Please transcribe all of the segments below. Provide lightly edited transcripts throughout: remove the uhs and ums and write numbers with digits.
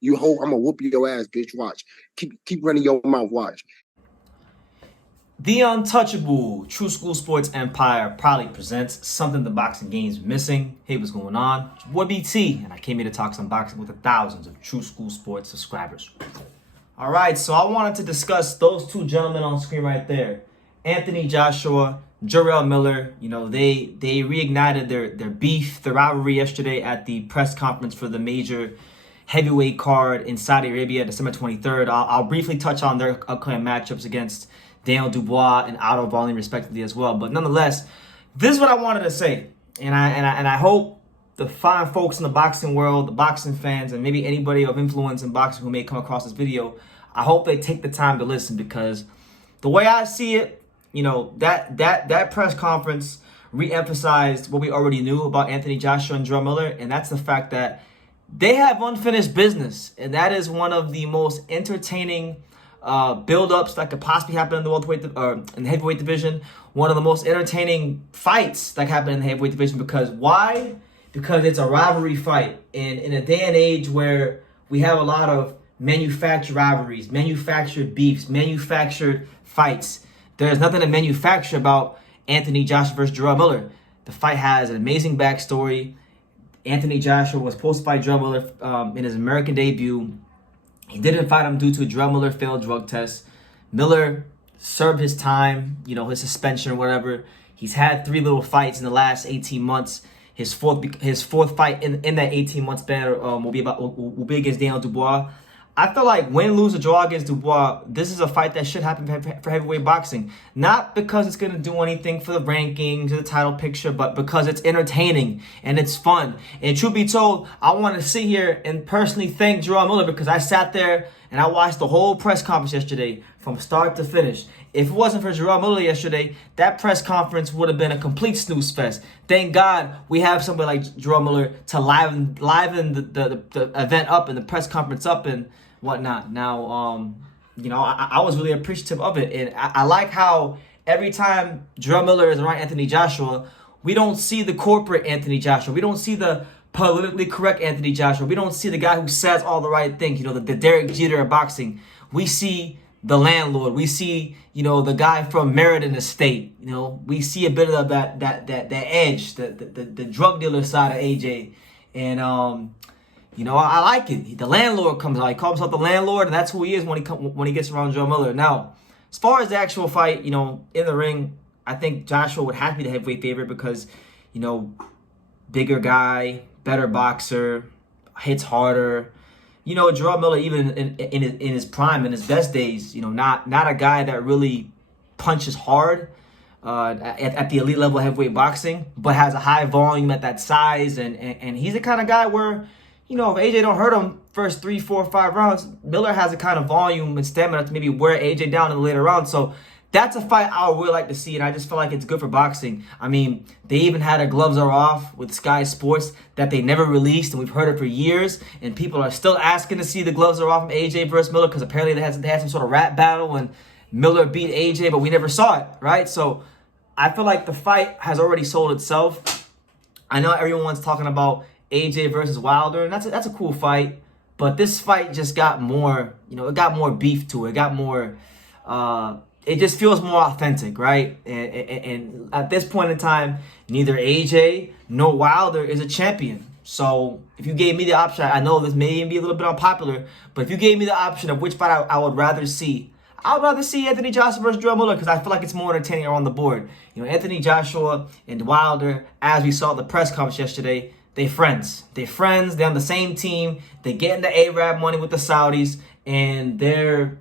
You hold, I'm gonna whoop your ass, bitch. Watch. Keep running your mouth. Watch. The untouchable True School Sports Empire proudly presents something the boxing game's missing. Hey, what's going on? It's your boy BT, and I came here to talk some boxing with the thousands of True School Sports subscribers. All right, so I wanted to discuss those two gentlemen on screen right there, Anthony Joshua Jarrell Miller. You know, they reignited their beef, their rivalry yesterday at the press conference for the major heavyweight card in Saudi Arabia, December 23rd. I'll briefly touch on their upcoming matchups against Daniel Dubios and Otto Wallin respectively as well. But nonetheless, this is what I wanted to say, and I hope the fine folks in the boxing world, the boxing fans, and maybe anybody of influence in boxing who may come across this video, I hope they take the time to listen, because the way I see it, you know, that press conference re-emphasized what we already knew about Anthony Joshua and Jarrell Miller, and that's the fact that they have unfinished business, and that is one of the most entertaining build-ups that could possibly happen in the welterweight in the heavyweight division. One of the most entertaining fights that happen in the heavyweight division. Because why? Because it's a rivalry fight, and in a day and age where we have a lot of manufactured rivalries, manufactured beefs, manufactured fights, there's nothing to manufacture about Anthony Joshua versus Jarrell Miller. The fight has an amazing backstory. Anthony Joshua was supposed to fight Jarrell Miller in his American debut. He didn't fight him due to Jarrell Miller failed drug test. Miller served his time, you know, his suspension or whatever. He's had 3 little fights in the last 18 months. His fourth fight in that 18-month span will be against Daniel Dubios. I feel like win, lose, or draw against Dubios, this is a fight that should happen for heavyweight boxing. Not because it's going to do anything for the rankings or the title picture, but because it's entertaining and it's fun. And truth be told, I want to sit here and personally thank Jarrell Miller, because I sat there and I watched the whole press conference yesterday from start to finish. If it wasn't for Jarrell Miller yesterday, that press conference would have been a complete snooze fest. Thank God we have somebody like Jarrell Miller to liven the event up and the press conference up and whatnot. Now, you know, I was really appreciative of it. And I like how every time Jarrell Miller is around Anthony Joshua, we don't see the corporate Anthony Joshua. We don't see the politically correct Anthony Joshua. We don't see the guy who says all the right things, you know, the Derek Jeter of boxing. We see the landlord. We see, you know, the guy from Meriden Estate. You know, we see a bit of that edge, the drug dealer side of AJ. And you know, I like it. The landlord comes out. He calls himself the landlord, and that's who he is when he gets around Jarrell Miller. Now, as far as the actual fight, you know, in the ring, I think Joshua would have to be the heavyweight favorite because, you know, bigger guy, better boxer, hits harder. You know, Jarrell Miller, even in his prime, in his best days, you know, not a guy that really punches hard at the elite level of heavyweight boxing, but has a high volume at that size, and he's the kind of guy where, you know, if AJ don't hurt him first 3, 4, 5 rounds, Miller has the kind of volume and stamina to maybe wear AJ down in the later rounds. So that's a fight I would really like to see, and I just feel like it's good for boxing. I mean, they even had a gloves are off with Sky Sports that they never released, and we've heard it for years, and people are still asking to see the gloves are off from AJ versus Miller because apparently they had some sort of rap battle when Miller beat AJ, but we never saw it, right? So I feel like the fight has already sold itself. I know everyone's talking about AJ versus Wilder, and that's a cool fight, but this fight just got more, you know, it got more beef to it. It got more, it just feels more authentic, right? And at this point in time, neither AJ nor Wilder is a champion. So if you gave me the option, I know this may even be a little bit unpopular, but if you gave me the option of which fight I would rather see, I would rather see Anthony Joshua versus Jarrell Miller because I feel like it's more entertaining around the board. You know, Anthony Joshua and Wilder, as we saw at the press conference yesterday, they're friends. They're on the same team. They get into Arab money with the Saudis, and they're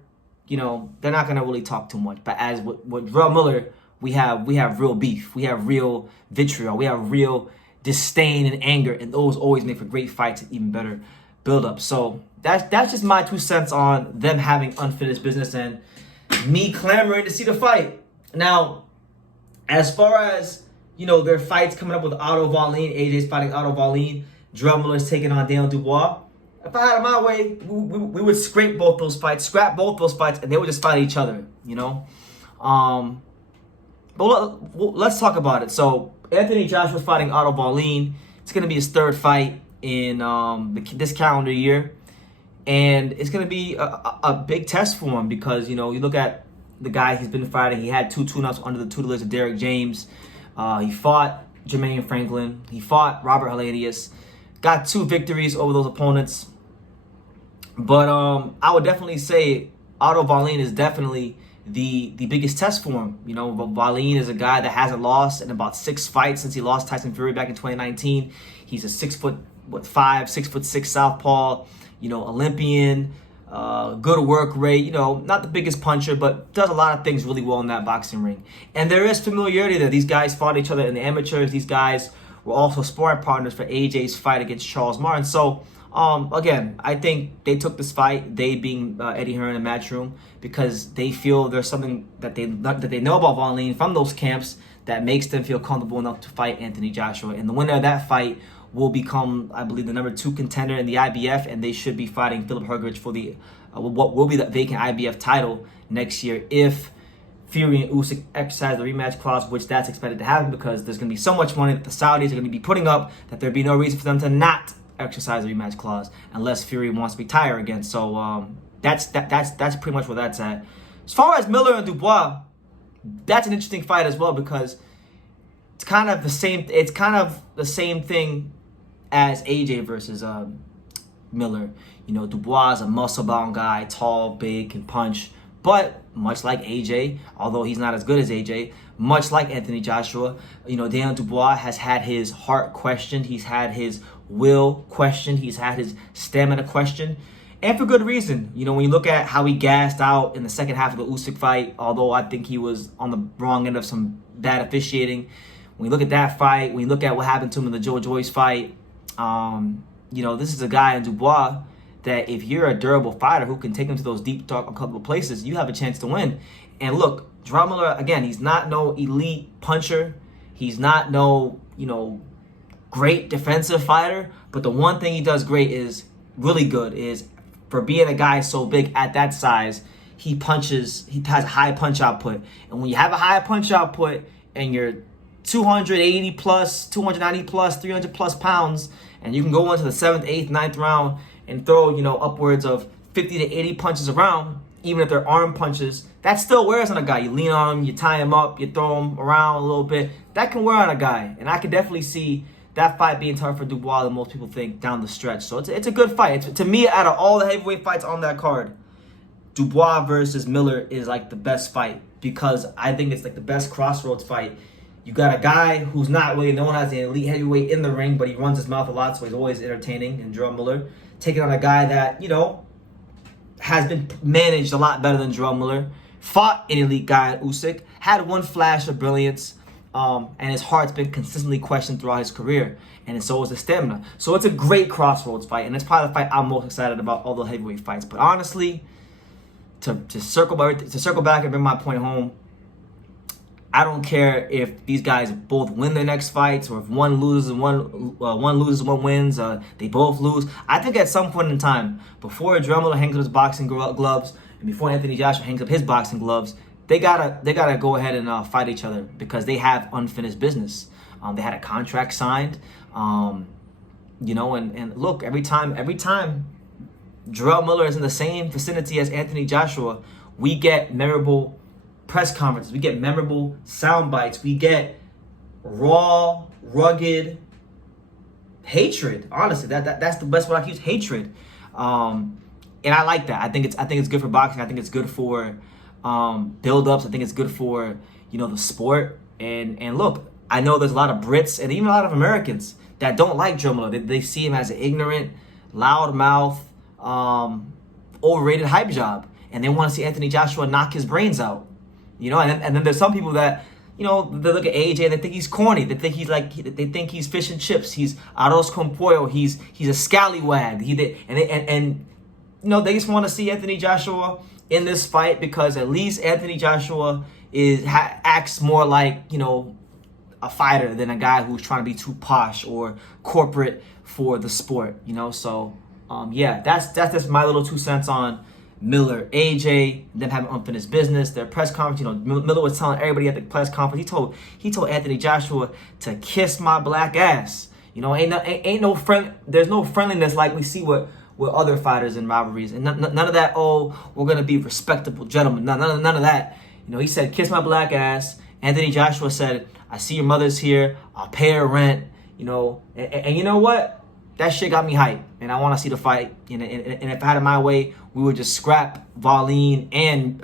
not gonna really talk too much. But as with Jarrell Miller, we have real beef. We have real vitriol. We have real disdain and anger, and those always make for great fights and even better build-up. So that's just my 2 cents on them having unfinished business and me clamoring to see the fight. Now, as far as, you know, their fights coming up with Otto Wallin, AJ's fighting Otto Wallin, Jarrell Miller's taking on Daniel Dubios. If I had it my way, we would scrap both those fights, and they would just fight each other, you know? But let's talk about it. So, Anthony Joshua's fighting Otto Wallin. It's going to be his 3rd fight in this calendar year. And it's going to be a big test for him because, you look at the guy he's been fighting. He had 2 tune-ups under the tutelage of Derek James. He fought Jermaine Franklin. He fought Robert Helenius. Got 2 victories over those opponents. But I would definitely say Otto Wallin is definitely the biggest test for him. Wallin is a guy that hasn't lost in about 6 fights since he lost Tyson Fury back in 2019. He's a 6'5", 6'6" southpaw, Olympian, good work rate, not the biggest puncher, but does a lot of things really well in that boxing ring. And there is familiarity there. These guys fought each other in the amateurs. These guys were also sparring partners for AJ's fight against Charles Martin. So, again, I think they took this fight, they being Eddie Hearn in the Matchroom, because they feel there's something that they know about Wallin from those camps that makes them feel comfortable enough to fight Anthony Joshua. And the winner of that fight will become, I believe, the number 2 contender in the IBF, and they should be fighting Philip Hergovic for the what will be the vacant IBF title next year if Fury and Usyk exercise the rematch clause, which that's expected to happen because there's going to be so much money that the Saudis are going to be putting up that there'd be no reason for them to not exercise the rematch clause unless Fury wants to retire again. So that's pretty much where that's at. As far as Miller and Dubois, that's an interesting fight as well because it's kind of the same. It's kind of the same thing as AJ versus Miller. Dubois is a muscle-bound guy, tall, big, can punch. But much like AJ, although he's not as good as AJ, much like Anthony Joshua, Daniel Dubois has had his heart questioned. He's had his will questioned. He's had his stamina questioned. And for good reason. When you look at how he gassed out in the second half of the Usyk fight, although I think he was on the wrong end of some bad officiating. When you look at that fight, when you look at what happened to him in the Joe Joyce fight, this is a guy in Dubois that if you're a durable fighter who can take him to those deep, dark, uncomfortable places, you have a chance to win. And look, Jarrell Miller, again, he's not no elite puncher. He's not no, great defensive fighter. But the one thing he does great is, really good, is for being a guy so big at that size, he has a high punch output. And when you have a high punch output and you're 280 plus, 290 plus, 300 plus pounds, and you can go into the 7th, 8th, 9th round and throw, upwards of 50 to 80 punches around, even if they're arm punches, that still wears on a guy. You lean on him, you tie him up, you throw him around a little bit. That can wear on a guy. And I can definitely see that fight being tougher for Dubois than most people think down the stretch. So it's a good fight. To me, out of all the heavyweight fights on that card, Dubois versus Miller is like the best fight because I think it's like the best crossroads fight. You got a guy who's not really known as an elite heavyweight in the ring, but he runs his mouth a lot, so he's always entertaining. And Jarrell Miller taking on a guy that, has been managed a lot better than Jarrell Miller. Fought an elite guy at Usyk, had one flash of brilliance, and his heart's been consistently questioned throughout his career. And so is the stamina. So it's a great crossroads fight, and it's probably the fight I'm most excited about all the heavyweight fights. But honestly, to circle back and bring my point home, I don't care if these guys both win their next fights or if one loses and one wins. They both lose. I think at some point in time, before Jarrell Miller hangs up his boxing gloves and before Anthony Joshua hangs up his boxing gloves, they gotta go ahead and fight each other because they have unfinished business. They had a contract signed, and look, every time Jarrell Miller is in the same vicinity as Anthony Joshua, we get memorable press conferences, we get memorable sound bites, we get raw, rugged hatred. Honestly, that's the best word I can use, hatred. And I like that. I think it's good for boxing. I think it's good for build-ups. I think it's good for the sport. And look, I know there's a lot of Brits and even a lot of Americans that don't like Jarrell Miller. They see him as an ignorant, loudmouth, overrated hype job, and they want to see Anthony Joshua knock his brains out. And then there's some people that, they look at AJ and they think he's corny. They think they think he's fish and chips. He's arroz con pollo. He's a scallywag. They just want to see Anthony Joshua in this fight because at least Anthony Joshua acts more like, a fighter than a guy who's trying to be too posh or corporate for the sport, So, that's just my little 2 cents on Miller, AJ, them having unfinished business, their press conference. Miller was telling everybody at the press conference, he told Anthony Joshua to kiss my black ass. Ain't no friend. There's no friendliness like we see with with other fighters in rivalries. And none of that, oh, we're going to be respectable gentlemen. None of that. You know, he said, kiss my black ass. Anthony Joshua said, I see your mother's here. I'll pay her rent. You know, and you know what? That shit got me hyped. And I want to see the fight. And if I had it my way, we would just scrap Wallin and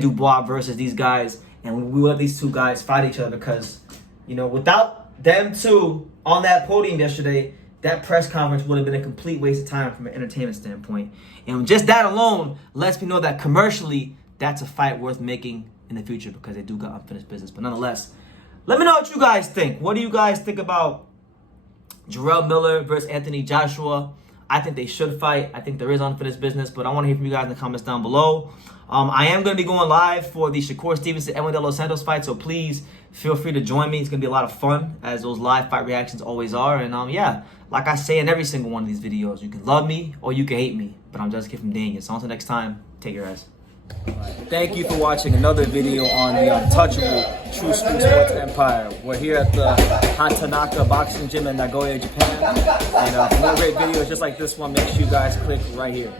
Dubois versus these guys. And we let these two guys fight each other because, you know, without them two on that podium yesterday, that press conference would have been a complete waste of time from an entertainment standpoint. And just that alone lets me know that commercially, that's a fight worth making in the future because they do got unfinished business. But nonetheless, let me know what you guys think. What do you guys think about Jarrell Miller versus Anthony Joshua? I think they should fight. I think there is unfinished business, but I want to hear from you guys in the comments down below. I am going to be going live for the Shakur Stevenson Edwin De Los Santos fight, so please feel free to join me. It's going to be a lot of fun, as those live fight reactions always are. And yeah, like I say in every single one of these videos, you can love me or you can hate me, but I'm just a kid from Daniel. So until next time, take your ass. Thank you for watching another video on the untouchable True School Sports Empire. We're here at the Hatanaka Boxing Gym in Nagoya, Japan. And for more great videos just like this one, make sure you guys click right here.